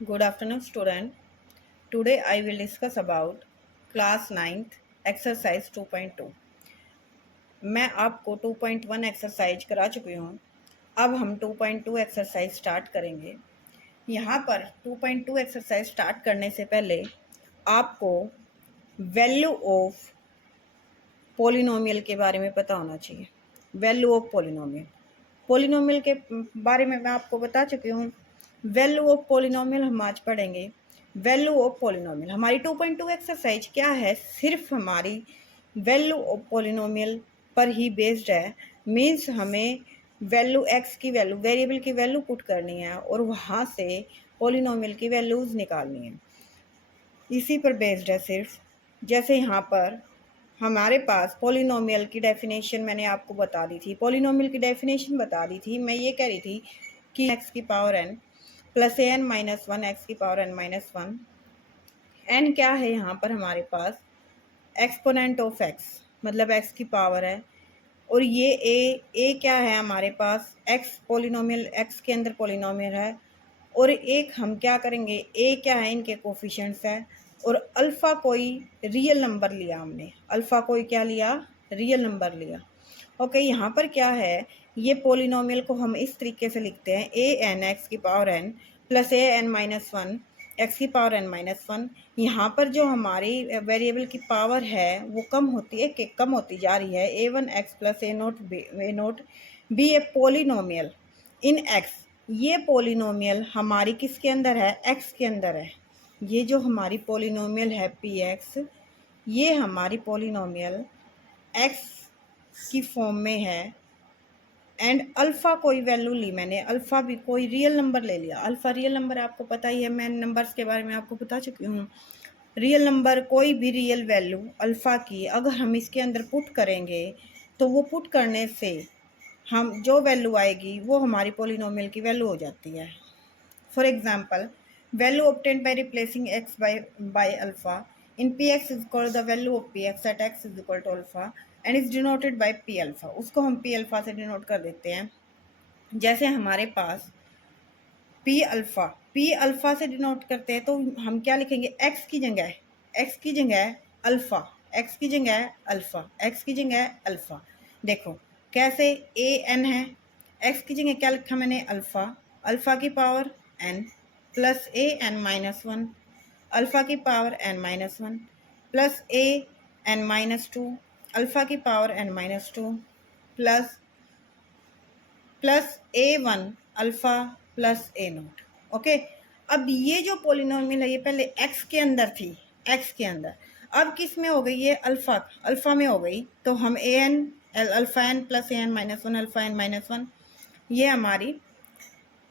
Good afternoon, student. Today I will discuss about class 9th exercise 2.2. मैं आपको 2.1 exercise करा चुकी हूँ। अब हम 2.2 एक्सरसाइज स्टार्ट करेंगे। यहाँ पर 2.2 एक्सरसाइज स्टार्ट करने से पहले आपको वैल्यू ऑफ पॉलिनोमियल के बारे में पता होना चाहिए। वैल्यू ऑफ पॉलिनोमियल पॉलिनोमियल के बारे में मैं आपको बता चुकी हूँ। वैल्यू ऑफ पॉलिनोमियल हम आज पढ़ेंगे। वैल्यू ऑफ पॉलिनोमियल हमारी 2.2 एक्सरसाइज क्या है, सिर्फ हमारी वैल्यू ऑफ पॉलिनोमियल पर ही बेस्ड है। मीन्स हमें वैल्यू एक्स की वैल्यू, वेरिएबल की वैल्यू पुट करनी है और वहाँ से पॉलिनोमियल की वैल्यूज़ निकालनी है। इसी पर बेस्ड है सिर्फ। जैसे यहाँ पर हमारे पास पॉलिनोमियल की डेफिनेशन मैंने आपको बता दी थी। पॉलिनोमियल की डेफिनेशन बता दी थी। मैं ये कह रही थी कि एक्स की power n plus a n minus one, x की power n minus one. N क्या है यहाँ पर हमारे पास? एक्सपोनेंट ऑफ एक्स, मतलब एक्स की पावर है। और ये ए क्या है हमारे पास? एक्स पॉलिनोमियल, एक्स के अंदर पॉलिनोमियल है। और एक हम क्या करेंगे, ए क्या है? इनके कोफिशिएंट्स है। और अल्फ़ा कोई रियल नंबर लिया हमने, अल्फ़ा कोई क्या लिया? रियल नंबर लिया। ओके, यहाँ पर क्या है, ये पॉलिनोमियल को हम इस तरीके से लिखते हैं, ए एन एक्स की power n plus a n minus one x की पावर एन माइनस वन। यहाँ पर जो हमारी वेरिएबल की पावर है वो कम होती है, कि कम होती जा रही है। A one x plus a naught b a polynomial in x. ये पॉलिनोमियल हमारी किसके अंदर है? एक्स के अंदर है। ये जो हमारी पॉलिनोमियल है पी एक्स, ये हमारी पॉलिनोमियल एक्स की फॉर्म में है। एंड अल्फ़ा कोई वैल्यू ली मैंने, अल्फ़ा भी कोई रियल नंबर ले लिया। अल्फ़ा रियल नंबर आपको पता ही है, मैं नंबर्स के बारे में आपको बता चुकी हूँ। रियल नंबर, कोई भी रियल वैल्यू अल्फ़ा की अगर हम इसके अंदर पुट करेंगे तो वो पुट करने से हम जो वैल्यू आएगी वो हमारी पॉलिनोमियल की वैल्यू हो जाती है। For example, value obtained by replacing x by alpha in p x is equal the value of p x at x is equal to alpha and is denoted by p alpha. उसको हम P alpha से denote कर देते हैं। जैसे हमारे पास P alpha से डिनोट करते हैं तो हम क्या लिखेंगे? एक्स की जगह, एक्स की जगह अल्फ़ा, एक्स की जगह अल्फ़ा, एक्स की जगह अल्फ़ा। देखो कैसे, ए एन है, एक्स की जगह क्या लिखा मैंने? अल्फ़ा, अल्फ़ा की power n plus a n minus one, alpha की power n minus one plus a n minus two, alpha की power n minus two plus a one alpha plus a naught. Okay, अब ये जो polynomial है ये पहले x के अंदर थी, एक्स के अंदर। अब किस में हो गई? ये अल्फ़ा, अल्फ़ा में हो गई। तो हम a n alpha n plus a n minus one alpha n minus one, ये हमारी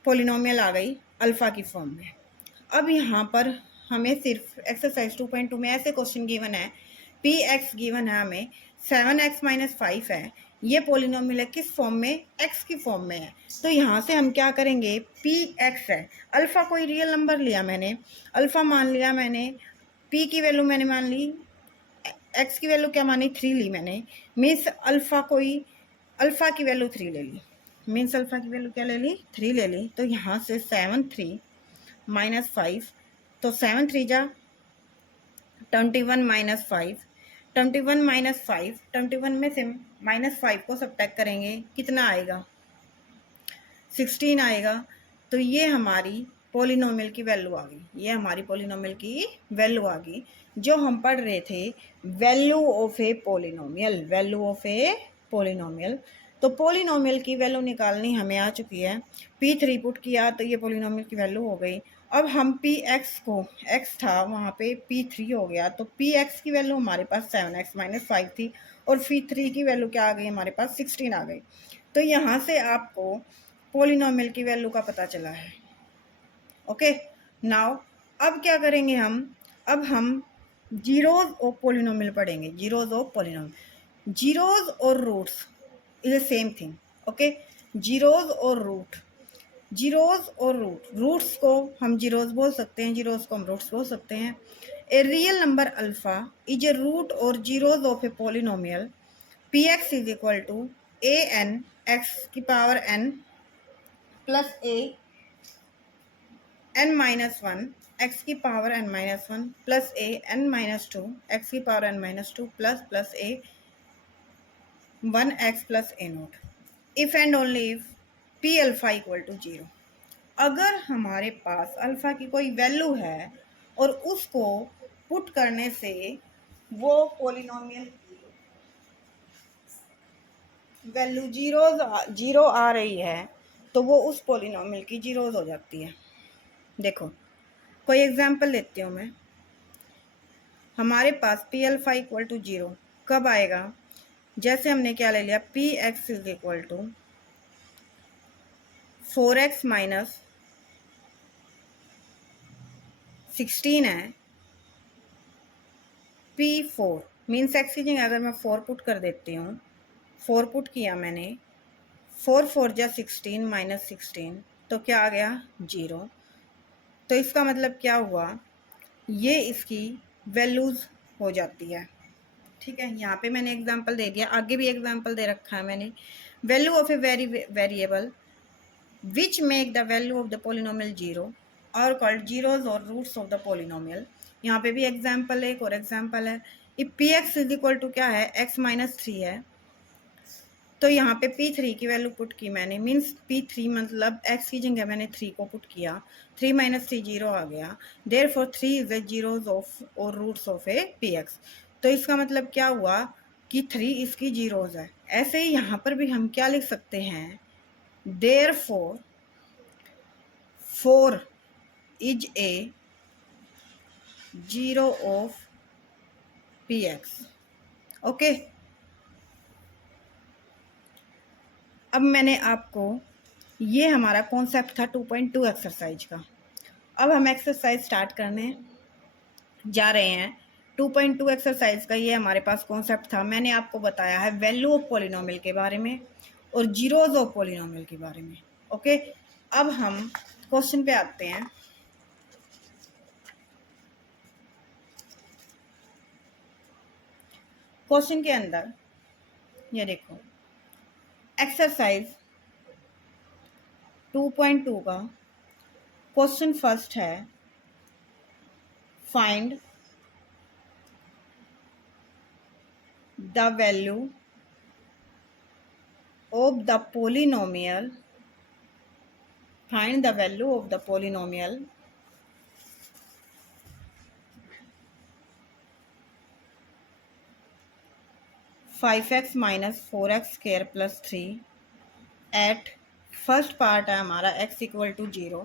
पॉलिनोमियल आ गई अल्फ़ा की फॉर्म में। अब यहाँ पर हमें सिर्फ एक्सरसाइज 2.2 में ऐसे क्वेश्चन गिवन है, पी एक्स गिवन है हमें, 7x माइनस 5 है। ये पॉलिनोमियल है किस फॉर्म में? एक्स की फॉर्म में है। तो यहाँ से हम क्या करेंगे? पी एक्स है, अल्फ़ा कोई रियल नंबर लिया मैंने, अल्फ़ा मान लिया मैंने, पी की वैल्यू मैंने मान ली, एक्स की वैल्यू क्या मानी? 3 ली मैंने। मीन्स अल्फ़ा कोई, अल्फ़ा की वैल्यू 3 ले ली। मीन्स अल्फ़ा की वैल्यू क्या ले ली? 3 ले ली। तो यहाँ से 7 3 माइनस 5, तो 7 3 जा 21 माइनस 5, 21 माइनस 5, 21 में से माइनस 5 को सब्ट्रैक्ट करेंगे, कितना आएगा? 16 आएगा। तो ये हमारी पॉलिनोमियल की वैल्यू आ गई, ये हमारी पॉलिनोमियल की वैल्यू आ गई जो हम पढ़ रहे थे, value of a polynomial, value of a polynomial. तो पॉलिनोमियल की वैल्यू निकालनी हमें आ चुकी है। P3 पुट किया तो ये पॉलिनोमियल की वैल्यू हो गई। अब हम पी एक्स को, एक्स था वहाँ पे P3 हो गया, तो पी एक्स की वैल्यू हमारे पास 7x माइनस 5 थी और P3 की वैल्यू क्या आ गई? हमारे पास 16 आ गई। तो यहाँ से आपको पॉलिनोमियल की वैल्यू का पता चला है। ओके, नाउ अब क्या करेंगे हम? अब हम जीरोज ऑफ पॉलिनोमियल पढ़ेंगे, जीरोज ऑफ पॉलिनोमियल। जीरोज और roots is the same thing. Okay, zeros और रूट, जीरोज और रूट्स को हम जीरोज बोल सकते हैं, जीरोज को हम रूट्स बोल सकते हैं। A real number alpha is a root और zeros of a polynomial p x is equal to a n x की power n plus a n minus one x की power n minus one plus a n minus two x की power n minus two plus a 1x plus a naught if and only if p alpha equal to 0। अगर हमारे पास alpha की कोई value है और उसको put करने से वो पोलिनोमियल वैल्यू जीरो आ रही है तो वो उस पोलिनोमियल की जीरोज हो जाती है। देखो कोई एग्जांपल लेती हूँ मैं। हमारे पास पी अल्फा इक्वल टू 0 कब आएगा? जैसे हमने क्या ले लिया, p x is equal to 4x minus 16 है, P4 मीन्स एक्स की जगह अगर मैं 4 पुट कर देती हूँ, 4 पुट किया मैंने, 4 4 जा 16 माइनस 16 तो क्या आ गया 0। तो इसका मतलब क्या हुआ, ये इसकी वैल्यूज़ हो जाती है। ठीक है, यहाँ पे मैंने एग्जांपल दे दिया, आगे भी एग्जांपल दे रखा है मैंने। Value of a variable which make the value of the polynomial 0 और कॉल्ड जीरोज और रूट्स ऑफ द पोलिनोमियल। यहाँ पे भी एग्जांपल है, एक और एग्जांपल है। If p x is equal to क्या है, x माइनस 3 है, तो यहाँ पे P3 की वैल्यू पुट की मैंने, मीन्स P3 मतलब x की जगह मैंने 3 को पुट किया, 3 माइनस 3 0 आ गया। Therefore 3 is A zeros of और रूट्स ऑफ ए px। तो इसका मतलब क्या हुआ कि 3 इसकी जीरोज है। ऐसे ही यहाँ पर भी हम क्या लिख सकते हैं, therefore 4 is a zero of px। Okay, अब मैंने आपको, ये हमारा कॉन्सेप्ट था 2.2 एक्सरसाइज का। अब हम एक्सरसाइज स्टार्ट करने जा रहे हैं। 2.2 एक्सरसाइज का ये हमारे पास कॉन्सेप्ट था। मैंने आपको बताया है वैल्यू ऑफ पॉलिनोमियल के बारे में और जीरोज ऑफ पॉलिनोमियल के बारे में। ओके, अब हम क्वेश्चन पे आते हैं। क्वेश्चन के अंदर ये देखो, एक्सरसाइज 2.2 का क्वेश्चन फर्स्ट है, find the value of the polynomial, find the value of the polynomial 5x minus 4x square plus 3 at, first part है हमारा x equal to 0,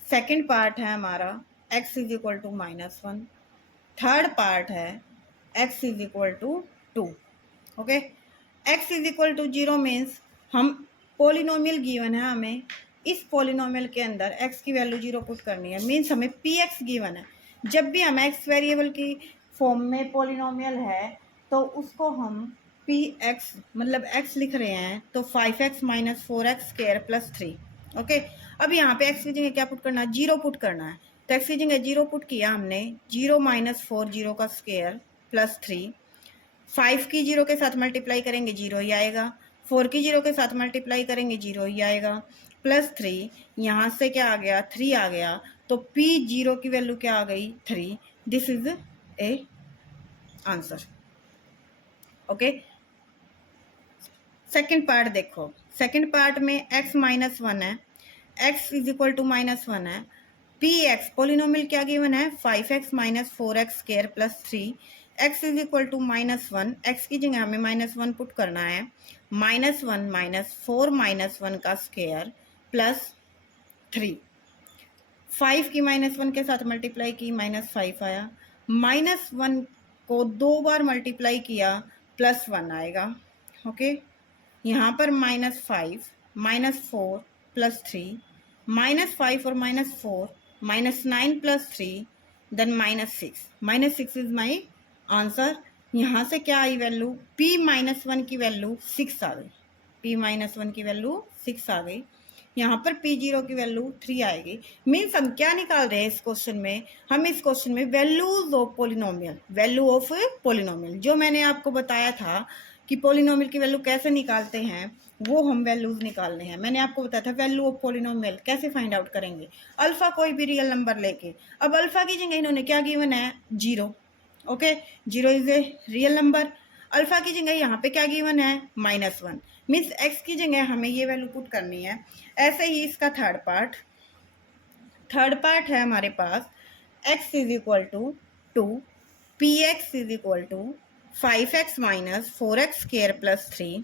second part है हमारा x is equal to minus 1, third part है x is equal to 2। Okay, x is equal to 0 means हम polynomial given है, हमें इस polynomial के अंदर x की वैल्यू 0 पुट करनी है, मीन्स हमें px गिवन है। जब भी हम x वेरिएबल की फॉर्म में पोलिनोमियल है तो उसको हम px मतलब x लिख रहे हैं, तो 5x minus 4x square plus 3। Okay, अब यहाँ पे x की जगह क्या पुट करना है, 0 पुट करना है। तो x की जगह 0 पुट किया हमने, 0 माइनस 4 0 का स्क्वायर प्लस 3, 5 की 0 के साथ मल्टीप्लाई करेंगे 0 ही आएगा, 4 की 0 के साथ मल्टीप्लाई करेंगे 0 ही आएगा, प्लस 3 यहाँ से क्या आ गया 3 आ गया, तो p0 की वैल्यू क्या आ गई 3। This is a answer. Okay, second part देखो, सेकेंड पार्ट में x माइनस 1 है, x is equal to minus 1 है, px पोलिनोमियल क्या गिवन है 5x minus 4x square plus 3, x is equal to minus 1, x की जगह हमें माइनस 1 पुट करना है, माइनस 1 माइनस 4 माइनस 1 का स्क्वायर प्लस 3, 5 की माइनस 1 के साथ मल्टीप्लाई की माइनस 5 आया, माइनस 1 को 2 बार मल्टीप्लाई किया प्लस 1 आएगा। ओके, यहाँ पर माइनस 5 माइनस 4 प्लस 3, माइनस 5 और minus 4 minus 9 plus 3 then minus 6, minus 6 is my answer. यहाँ से क्या आई वैल्यू, p माइनस 1 की वैल्यू 6 आ गई, p माइनस 1 की वैल्यू 6 आ गई। यहाँ पर p0 की वैल्यू 3 आएगी। मीन्स हम क्या निकाल रहे हैं इस क्वेश्चन में, हम इस क्वेश्चन में values of polynomial, value of polynomial जो मैंने आपको बताया था कि पोलिनोमियल की वैल्यू कैसे निकालते हैं, वो हम वैल्यूज निकालने हैं। मैंने आपको बताया था वैल्यू ऑफ पोलिनोमियल कैसे फाइंड आउट करेंगे, अल्फा कोई भी रियल नंबर लेके। अब अल्फा की जगह इन्होंने क्या गिवन है, 0। Okay, 0 is a real number. Alpha की जगह यहाँ पे क्या गिवन है, -1, मीन्स एक्स की जगह हमें ये वैल्यू पुट करनी है। ऐसे ही इसका थर्ड पार्ट है हमारे पास, x is equal to 2, p x is equal to 5x minus 4x square plus 3।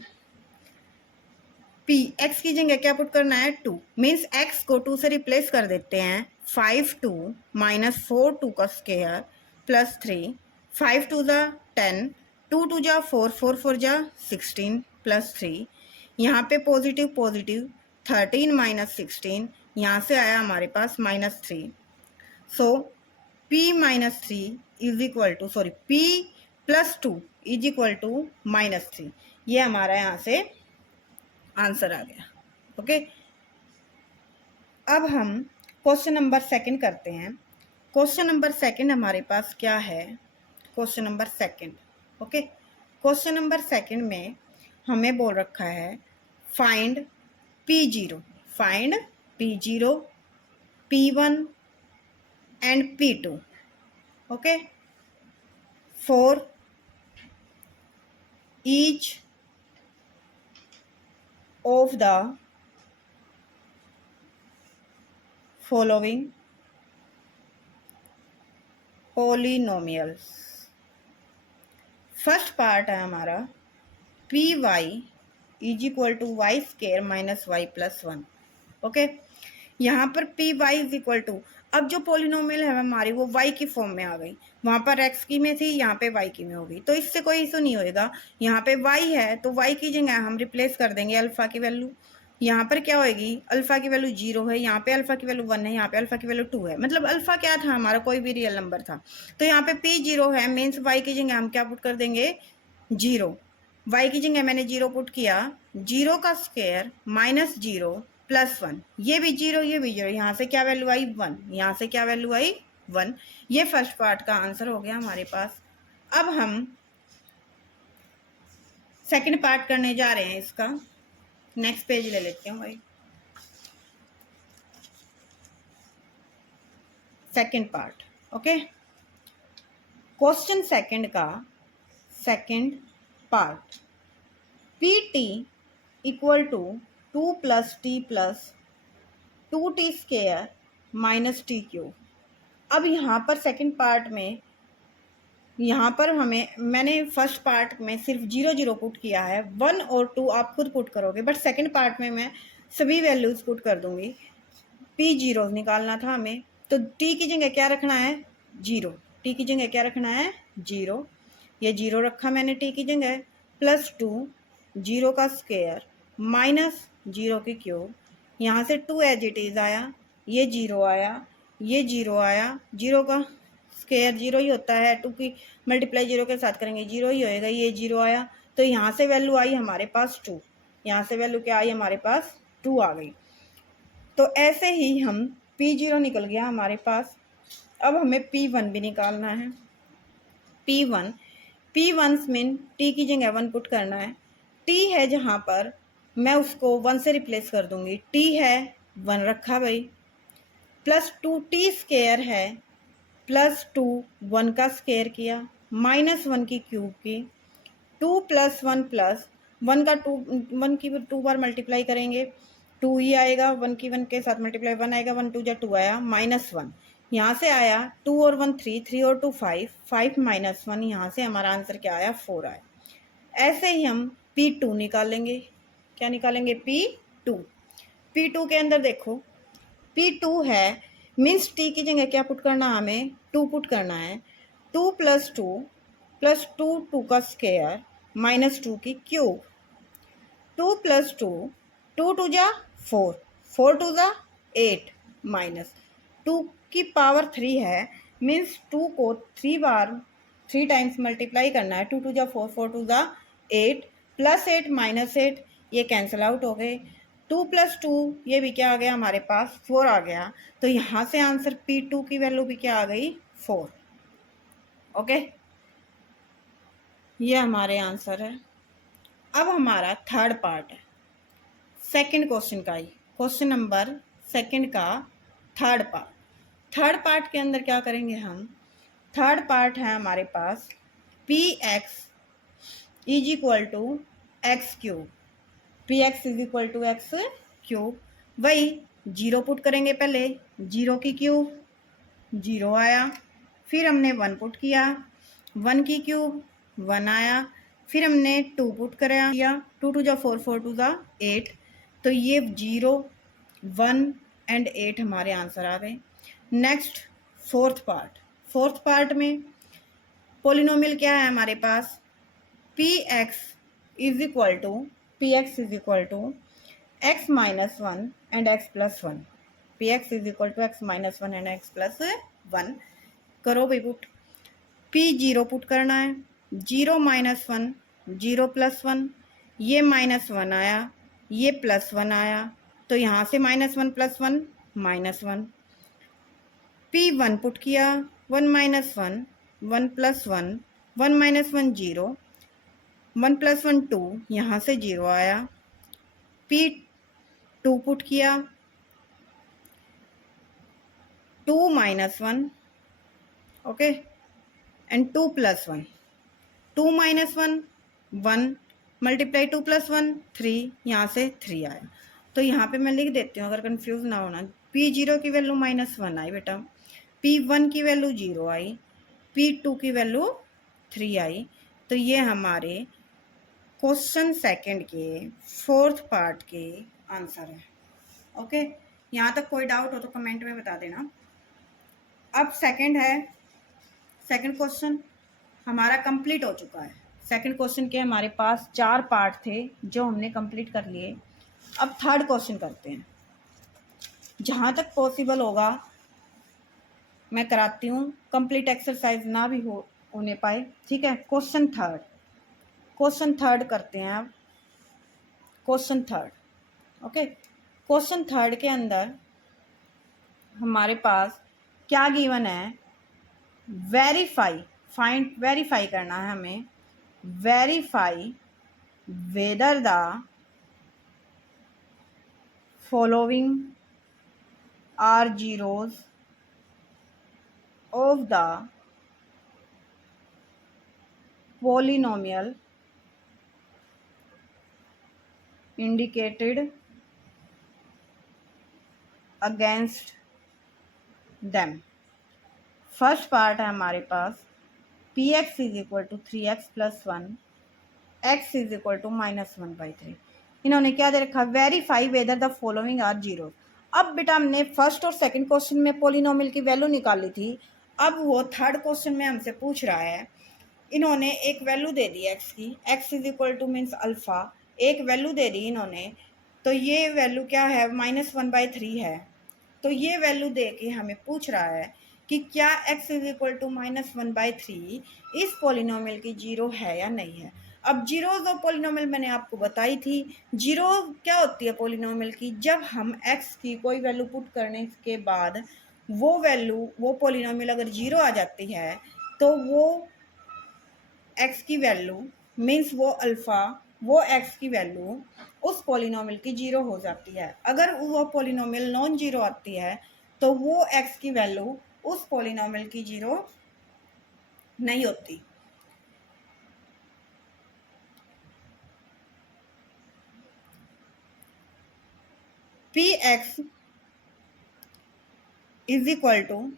P x की जगह क्या पुट करना है, 2, मीन्स x को 2 से रिप्लेस कर देते हैं। 5 2 माइनस 4 2 का स्क्र प्लस 3, 5 2 जा 10, 2 2 जा 4, 4 4 जा 16 प्लस 3। यहाँ पे पॉजिटिव पॉजिटिव 13 माइनस 16, यहाँ से आया हमारे पास -3। So p minus 3 is equal to p plus 2 is equal to -3। ये हमारा यहाँ से आंसर आ गया। ओके, अब हम क्वेश्चन नंबर सेकंड करते हैं। क्वेश्चन नंबर सेकंड हमारे पास क्या है, question number second. Okay, question number second में हमें बोल रखा है find p0, find p0, p1 and p2, okay, for each of the following polynomials। First part है हमारा p y is equal to y square minus y plus 1। Okay, यहाँ पर p y is equal to, अब जो polynomial है हमारी वो y की फॉर्म में आ गई, वहाँ पर x की में थी, यहाँ पे y की में होगी, तो इससे कोई इशू नहीं होएगा। यहाँ पे y है तो y की जगह हम रिप्लेस कर देंगे अल्फा की वैल्यू। यहाँ पर क्या होएगी, अल्फा की वैल्यू 0 है, यहाँ पे अल्फा की वैल्यू 1 है, यहाँ पे अल्फा की वैल्यू 2 है, मतलब अल्फा क्या था हमारा, कोई भी रियल नंबर था। तो यहाँ पे p0 है, मीन्स y की जगह हम क्या पुट कर देंगे, 0। y की जगह मैंने 0 पुट किया, 0 का स्क्वायर माइनस 0 प्लस 1, ये भी 0 ये भी 0, यहाँ से क्या वैल्यू आई 1, यहाँ से क्या वैल्यू आई 1। ये फर्स्ट पार्ट का आंसर हो गया हमारे पास। अब हम सेकंड पार्ट करने जा रहे हैं इसका। नेक्स्ट पेज ले लेते हैं भाई, second part. Okay, question second का second part, p t equal to 2 plus t plus 2t square minus t cube. अब यहाँ पर सेकंड पार्ट में, यहाँ पर मैंने फर्स्ट पार्ट में सिर्फ 0 0 पुट किया है, 1 और 2 आप खुद पुट करोगे, बट सेकंड पार्ट में मैं सभी वैल्यूज पुट कर दूंगी। p0 निकालना था हमें, तो t की जगह क्या रखना है, 0, t की जगह क्या रखना है, 0, ये 0 रखा मैंने t की जगह, प्लस 2 0 का स्क्वायर माइनस 0 की क्यूब, यहाँ से 2 एज इट इज आया, ये 0 आया, ये 0 आया, 0 का स्क्वायर 0 ही होता है, 2 की मल्टीप्लाई 0 के साथ करेंगे 0 ही होएगा, ये 0 आया, तो यहाँ से वैल्यू आई हमारे पास 2, यहाँ से वैल्यू क्या आई हमारे पास 2 आ गई। तो ऐसे ही हम p0 निकल गया हमारे पास। अब हमें p1 भी निकालना है। p1 मीन t की जगह 1 पुट करना है, t है जहाँ पर मैं उसको 1 से रिप्लेस कर दूंगी, t है 1 रखा भाई, प्लस 2t स्क्वायर है, प्लस 2 1 का स्क्वायर किया, माइनस 1 की क्यूब की, 2 प्लस 1 प्लस 1 का 1 की 2 बार मल्टीप्लाई करेंगे 2 ही आएगा, 1 की 1 के साथ मल्टीप्लाई 1 आएगा, 1 2 जा 2 आया, माइनस 1, यहाँ से आया 2 और 1 3, 3 और 2 5, 5 माइनस 1, यहाँ से हमारा आंसर क्या आया 4 आया। ऐसे ही हम p2 निकालेंगे, क्या निकालेंगे, p2 के अंदर देखो p2 है, मीन्स t की जगह क्या पुट करना, हमें 2 पुट करना है, 2 प्लस 2 2 का स्क्वायर माइनस 2 की क्यूब, 2 प्लस 2 2 2 जा 4, 4 2 जा 8, माइनस 2 की पावर 3 है, मीन्स 2 को 3 बार 3 टाइम्स मल्टीप्लाई करना है, 2 2 जा 4, 4 2 जा 8, प्लस 8 माइनस 8, ये कैंसिल आउट हो गए, 2 प्लस 2 ये भी क्या आ गया हमारे पास 4 आ गया, तो यहाँ से आंसर p2 की वैल्यू भी क्या आ गई 4। ओके, ये हमारे आंसर है। अब हमारा थर्ड पार्ट है सेकंड क्वेश्चन का ही, क्वेश्चन नंबर सेकंड का थर्ड पार्ट। थर्ड पार्ट के अंदर क्या करेंगे हम, थर्ड पार्ट है हमारे पास p x is equal to x cube, p x is equal to x cube. वही जीरो पुट करेंगे, पहले जीरो की क्यूब, जीरो आया, फिर हमने वन पुट किया, वन की क्यूब, वन आया, फिर हमने टू पुट किया, टू टू जा फोर, फोर टू जा एट, तो ये जीरो वन एंड एट हमारे आंसर आ गए। Next fourth part, fourth part में पोलिनोमियल क्या है हमारे पास, p x is equal to, p x is equal to x minus one and x plus one, p x is equal to x minus one and x plus one. करो भाई put, p zero put करना है, zero minus one, zero plus one, ये minus one आया, ये plus one आया, तो यहाँ से minus one plus one minus one. P one put किया, one minus one, one plus one, one minus one zero, one plus one two, यहाँ से जीरो आया। पी टू पुट किया, two minus one, okay, and two plus one, two minus one, one multiply two plus one, three, यहाँ से three आया। तो यहाँ पे मैं लिख देती हूँ अगर कंफ्यूज ना होना, पी जीरो की वैल्यू माइनस वन आई बेटा, पी वन की वैल्यू जीरो आई, पी टू की वैल्यू थ्री आई। तो ये हमारे क्वेश्चन सेकंड के फोर्थ पार्ट के आंसर है। ओके, यहाँ तक कोई डाउट हो तो कमेंट में बता देना। अब सेकंड है, सेकंड क्वेश्चन हमारा कंप्लीट हो चुका है। सेकंड क्वेश्चन के हमारे पास चार पार्ट थे जो हमने कंप्लीट कर लिए। अब थर्ड क्वेश्चन करते हैं, जहाँ तक पॉसिबल होगा मैं कराती हूँ, कंप्लीट एक्सरसाइज ना भी होने पाए, ठीक है। क्वेश्चन थर्ड, क्वेश्चन थर्ड करते हैं अब, question third, okay. Question third के अंदर हमारे पास क्या गिवन है, वेरीफाई, फाइंड वेरीफाई करना है हमें, verify whether the following are zeros of the polynomial indicated against them। First part है हमारे पास p x is equal to three x plus one, x is equal to minus one by three. इन्होंने क्या दे रखा, verify whether the following are zero. अब बेटा हमने फर्स्ट और सेकंड क्वेश्चन में पोलिनोमियल की वैल्यू निकाली थी, अब वो थर्ड क्वेश्चन में हमसे पूछ रहा है, इन्होंने एक वैल्यू दे दी एक्स की, x is equal two means alpha, एक वैल्यू दे दी इन्होंने, तो ये वैल्यू क्या है, माइनस वन बाई थ्री है। तो ये वैल्यू दे के हमें पूछ रहा है कि क्या x is equal to minus one by three इस पोलिनोमियल की जीरो है या नहीं है। अब जीरोज ऑफ पोलिनोमियल मैंने आपको बताई थी, जीरो क्या होती है पोलिनोमियल की, जब हम x की कोई वैल्यू पुट करने के बाद वो वैल्यू, वो पोलिनोमियल अगर जीरो आ जाती है तो वो x की वैल्यू मीन्स वो अल्फ़ा, वो x की वैल्यू उस पोलिनोमियल की जीरो हो जाती है। अगर वो पोलिनोमियल नॉन जीरो आती है तो वो x की वैल्यू उस पोलिनोमियल की जीरो नहीं होती। P x is equal to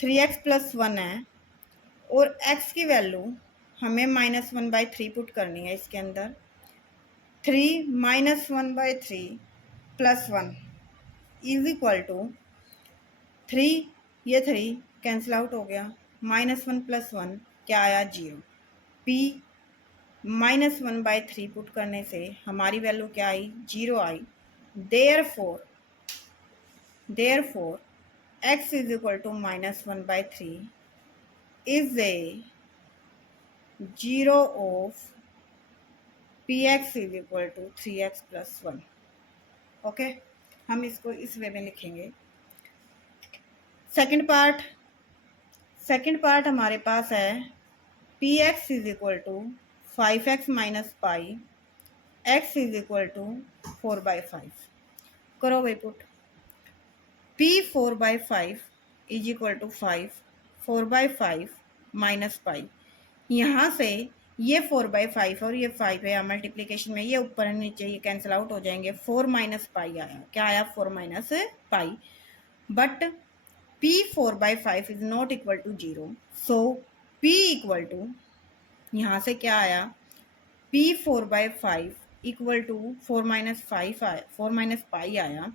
three x plus one है और x की वैल्यू हमें minus one by three put करनी है इसके अंदर, three minus one by three plus one is equal to three, ये थ्री कैंसिल आउट हो गया, माइनस वन प्लस वन क्या आया, zero. P minus one by three put करने से हमारी वैल्यू क्या आई, जीरो आई। Therefore x is equal to minus one by three is a zero of p x is equal to three x plus one. Okay, हम इसको इस वे में लिखेंगे। सेकंड पार्ट हमारे पास है p x is equal to 5x minus pi x is equal to 4/5। करो भाई put. p 4/5 is equal to 5, 4/5 minus pi. यहाँ से ये 4/5 और ये 5 है, मल्टीप्लीकेशन में ये ऊपर नीचे ये कैंसिल आउट हो जाएंगे। 4 माइनस पाई आया, क्या आया? 4 minus pi. But p 4/5 is not equal to 0, so p equal to, यहाँ से क्या आया? p 4/5 इक्वल टू 4 माइनस 5 आया, 4 माइनस पाई आया।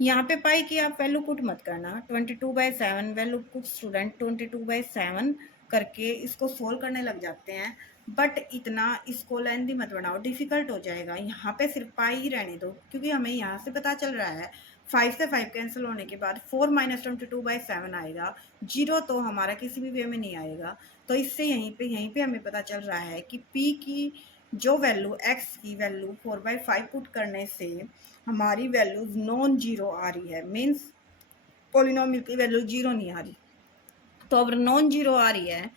यहाँ पे पाई की आप वैल्यू पुट मत करना, 22/7 वैल्यू कुछ स्टूडेंट 22/7 करके इसको सोल्व करने लग जाते हैं, बट इतना इसको लेंथी मत बनाओ, डिफिकल्ट हो जाएगा। यहाँ पे सिर्फ पाई ही रहने दो, क्योंकि हमें यहाँ से पता चल रहा है 5 से 5 कैंसिल होने के बाद 4 माइनस 22/7 आएगा, 0 तो हमारा किसी भी वे में नहीं आएगा। तो इससे यहीं पे हमें पता चल रहा है कि p की जो वैल्यू x की वैल्यू 4/5 पुट करने से हमारी वैल्यू नॉन जीरो आ रही है, मीन्स पोलिनोमियल की वैल्यू 0 नहीं आ रही। तो अब नॉन जीरो आ रही है,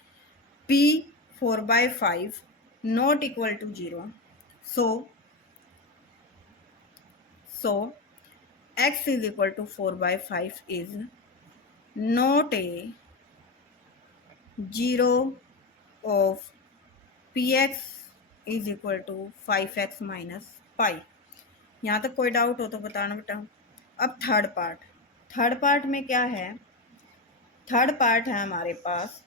p 4/5 not equal to 0, so x is equal to 4/5 is not a 0 of px is equal to 5x minus pi। यहाँ तक कोई डाउट हो तो बताना बेटा। अब थर्ड पार्ट में क्या है? थर्ड पार्ट है हमारे पास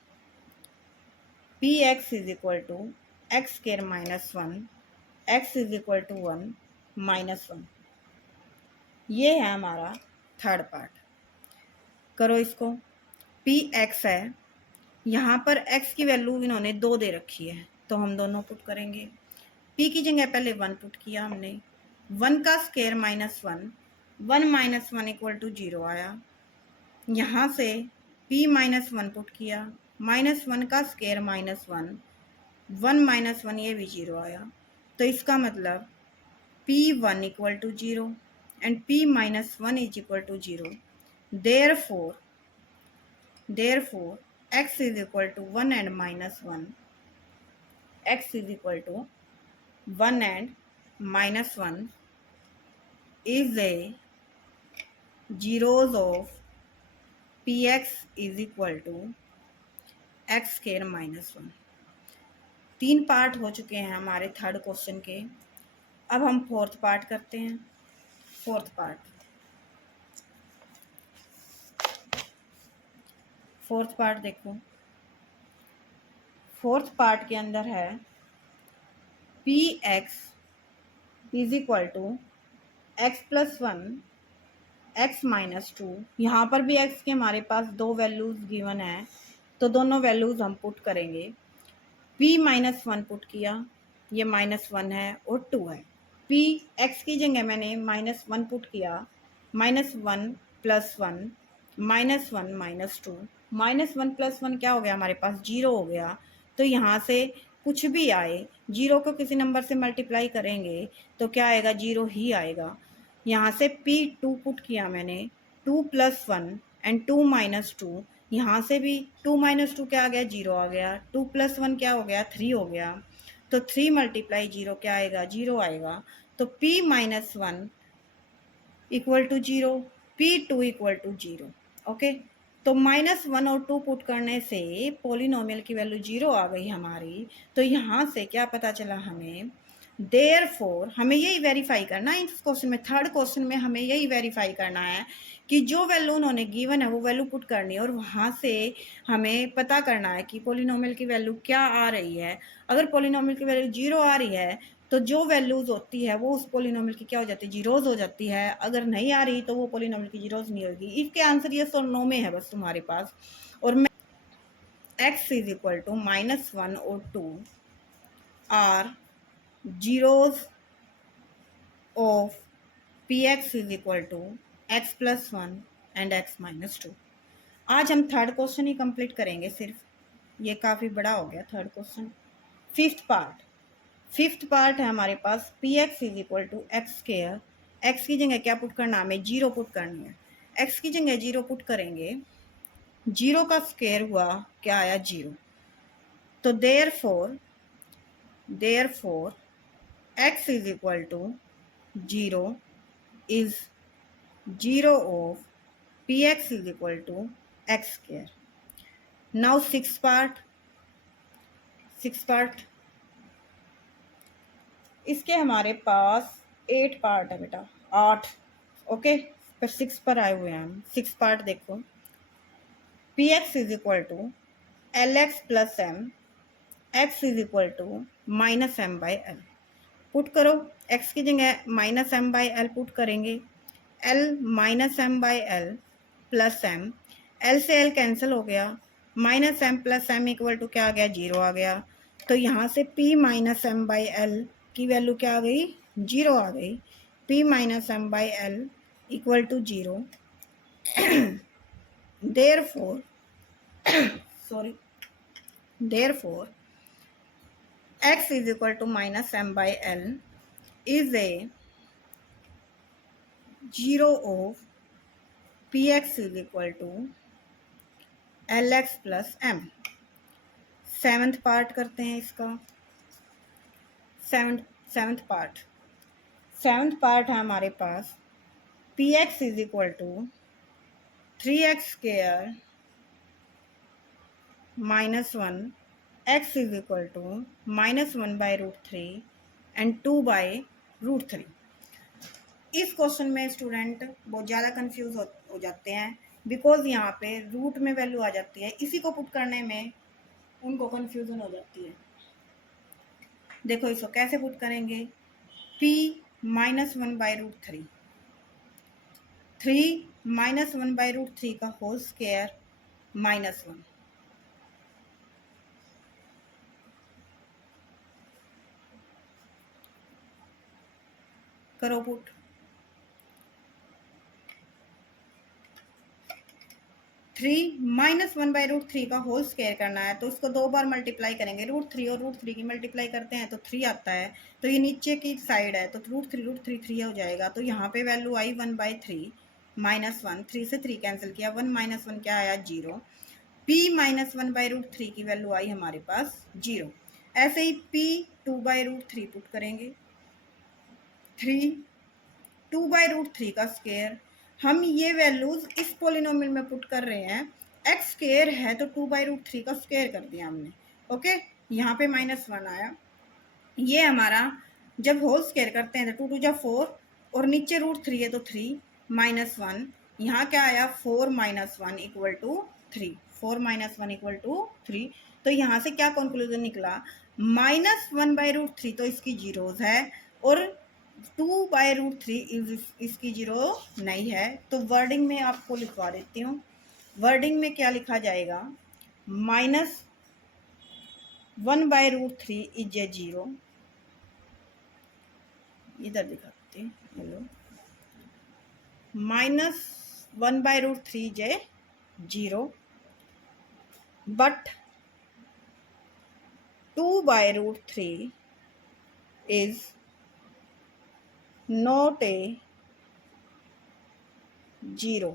px is equal to x square minus 1, x is equal to 1 minus 1। ये है हमारा थर्ड पार्ट। करो इसको। px है, यहाँ पर x की वैल्यू इन्होंने 2 दे रखी है, तो हम दोनों पुट करेंगे। p की जगह पहले 1 पुट किया हमने, 1 का square minus 1, 1 minus 1 equal to 0 आया। यहाँ से p माइनस 1 पुट किया, माइनस 1 का स्क्वायर माइनस 1, 1 माइनस 1 ये भी 0 आया। तो इसका मतलब p1 equal to 0 and p minus 1 is equal to 0। therefore x is equal to 1 and minus 1, x is equal to 1 and minus 1 is a zeros of px is equal to x square minus 1। 3 part हो चुके हैं हमारे third question के। अब हम fourth part करते हैं। Fourth part देखो। फोर्थ पार्ट के अंदर है px is equal to x plus 1 x minus 2। यहाँ पर भी x के हमारे पास 2 वैल्यूज गिवन है, तो दोनों वैल्यूज हम पुट करेंगे। p माइनस 1 पुट किया, ये माइनस 1 है और 2 है। p x की जगह मैंने माइनस 1 पुट किया, minus 1 plus 1 minus 1 minus 2, minus 1 plus 1 क्या हो गया हमारे पास? 0 हो गया। तो यहाँ से कुछ भी आए, 0 को किसी नंबर से मल्टीप्लाई करेंगे तो क्या आएगा? 0 ही आएगा। यहाँ से p2 पुट किया मैंने, 2 प्लस 1 एंड 2 माइनस 2, यहाँ से भी 2 माइनस 2 क्या आ गया? 0 आ गया। 2 प्लस 1 क्या हो गया? 3 हो गया। तो 3 मल्टीप्लाई 0 क्या आएगा? 0 आएगा। तो p minus 1 equal to 0, p2 equal to 0। Okay, तो माइनस 1 और 2 पुट करने से पोलिनोमियल की वैल्यू 0 आ गई हमारी। तो यहाँ से क्या पता चला हमें? देयरफॉर हमें यही वेरीफाई करना है इस क्वेश्चन में, थर्ड क्वेश्चन में हमें यही वेरीफाई करना है कि जो वैल्यू उन्होंने गिवन है वो वैल्यू पुट करनी है और वहाँ से हमें पता करना है कि पोलिनोमियल की वैल्यू क्या आ रही है। अगर पोलिनोमियल की वैल्यू 0 आ रही है तो जो वैल्यूज होती है वो उस पोलिनोमियल की क्या हो जाती है? जीरोज हो जाती है। अगर नहीं आ रही तो वो पोलिनोमियल की जीरोज नहीं होगी। इसके आंसर यस और नो में है बस तुम्हारे पास। और मैं x is equal to minus 1 और 2 are zeros of px is equal to x plus 1 and x minus 2। आज हम थर्ड क्वेश्चन ही कंप्लीट करेंगे सिर्फ, ये काफ़ी बड़ा हो गया थर्ड क्वेश्चन। फिफ्थ पार्ट है हमारे पास px is equal to x square. X की जगह क्या पुट करना? हमें 0 पुट करनी है। एक्स की जगह 0 पुट करेंगे, 0 का स्क्वायर हुआ क्या आया? 0। तो therefore therefore x is equal to 0 is 0 of px is equal to x square. Now sixth part, इसके हमारे पास 8 पार्ट है बेटा, 8, ओके, पर 6 पर आए हुए हैं हम। 6 पार्ट देखो, p x is equal to l x plus m, x is equal to minus m by l. Put करो, x की जगह minus m by l put करेंगे, l minus m by l plus m, l से l cancel हो गया, minus m plus m equal to क्या आ गया, 0 आ गया। तो यहाँ से p minus m by l की वैल्यू क्या आ गई, 0 आ गई। p minus m by l equal to 0, therefore sorry therefore x is equal to minus m by l is a 0 of px is equal to lx plus m। Seventh part करते हैं इसका। Seventh part है हमारे पास, px is equal to 3x square minus 1, x is equal to minus 1 by root 3 and 2 by root 3। इस question में student बहुत ज़्यादा कंफ्यूज हो जाते हैं, बिकॉज यहाँ पे रूट में वैल्यू आ जाती है, इसी को पुट करने में उनको कंफ्यूजन हो जाती है। देखो इसको कैसे पुट करेंगे, p minus 1 by root 3, 3 minus 1 by root 3 का होल स्क्वायर माइनस 1, करो पुट। 3 माइनस 1 बाई रूट 3 का होल स्क्वायर करना है, तो उसको 2 बार मल्टीप्लाई करेंगे, रूट 3 और रूट 3 की मल्टीप्लाई करते हैं तो 3 आता है, तो ये नीचे की साइड है तो रूट 3 3 हो जाएगा। तो यहाँ पे वैल्यू आई 1 बाई 3 माइनस 1, 3 से 3 कैंसिल किया, 1 माइनस 1 क्या आया, 0। p माइनस 1 बाई रूट 3 की वैल्यू आई हमारे पास 0। ऐसे ही p 2 बाई रूट 3 पुट करेंगे, 3 2 बाई रूट 3 का स्क्वायर। हम ये वैल्यूज इस पोलिनोमियल में पुट कर रहे हैं, एक्स स्क्वायर है तो 2 बाई रूट 3 का स्क्वायर कर दिया हमने, ओके। यहाँ पे माइनस 1 आया, ये हमारा जब होल स्क्वायर करते हैं तो 2 2 जा 4 और नीचे रूट 3 है तो 3 माइनस 1, यहाँ क्या आया 4 minus 1 equal to 3, 4 minus 1 equal to 3। तो यहाँ से क्या कंक्लूजन निकला, माइनस 1 बाई रूट 3 तो इसकी जीरोज है और 2 बाई रूट 3 इसकी जीरो नहीं है। तो वर्डिंग में आपको लिखवा देती हूँ, वर्डिंग में क्या लिखा जाएगा, minus 1 by root 3 is a 0, इधर दिखाते हैं, hello, minus 1 by root 3 is a 0, but 2 by root 3 is not a 0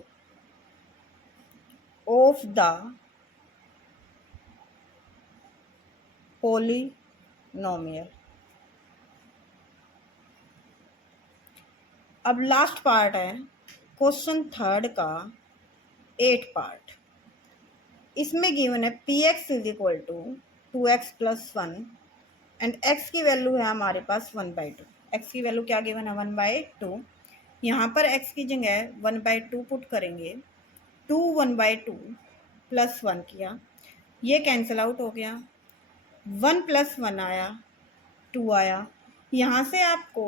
of the polynomial। अब लास्ट पार्ट है क्वेश्चन थर्ड का 8 पार्ट। इसमें गिवन है p x is equal to 2x plus 1 and x की वैल्यू है हमारे पास 1/2। x की वैल्यू क्या गिवन है, 1/2। यहाँ पर x की जगह 1/2 पुट करेंगे, 2 1/2 प्लस 1 किया, ये कैंसिल आउट हो गया, 1 प्लस 1 आया, 2 आया। यहाँ से आपको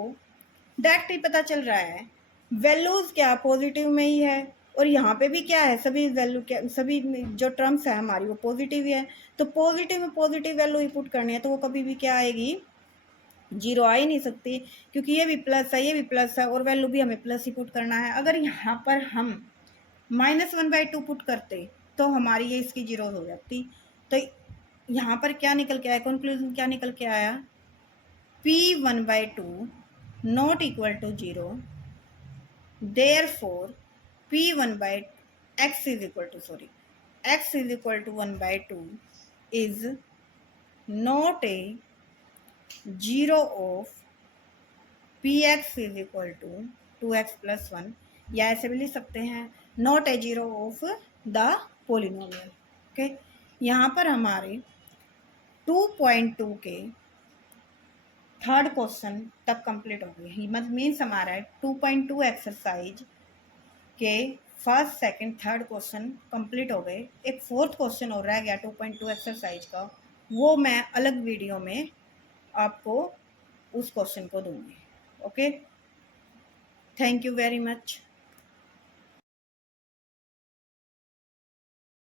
डायरेक्ट ही पता चल रहा है वैल्यूज क्या पॉजिटिव में ही है, और यहाँ पे भी क्या है, सभी वैल्यू क्या, सभी जो टर्म्स है हमारी वो पॉजिटिव ही है। तो पॉजिटिव में पॉजिटिव वैल्यू ही पुट करनी है, तो वो कभी भी क्या आएगी, 0 आ ही नहीं सकती, क्योंकि ये भी प्लस है, ये भी प्लस है, और वैल्यू भी हमें प्लस ही पुट करना है। अगर यहाँ पर हम माइनस 1/2 पुट करते तो हमारी ये इसकी जीरो हो जाती। तो यहाँ पर क्या निकल के आया, कंक्लूजन क्या निकल के आया, p 1/2 not equal to 0, therefore p 1/, x is equal to, sorry, x is equal to 1/2 is not a zero of p x is equal to 2x plus 1, या ऐसे भी लिख सकते हैं not a zero of the polynomial. Okay, यहाँ पर हमारे 2.2 के थर्ड क्वेश्चन तक कंप्लीट हो गई। मतलब मीन्स हमारा 2.2 एक्सरसाइज के first second third question complete हो गए। एक फोर्थ क्वेश्चन और रह गया 2.2 एक्सरसाइज का, वो मैं अलग वीडियो में आपको उस क्वेश्चन को दूंगी। Okay, thank you very much.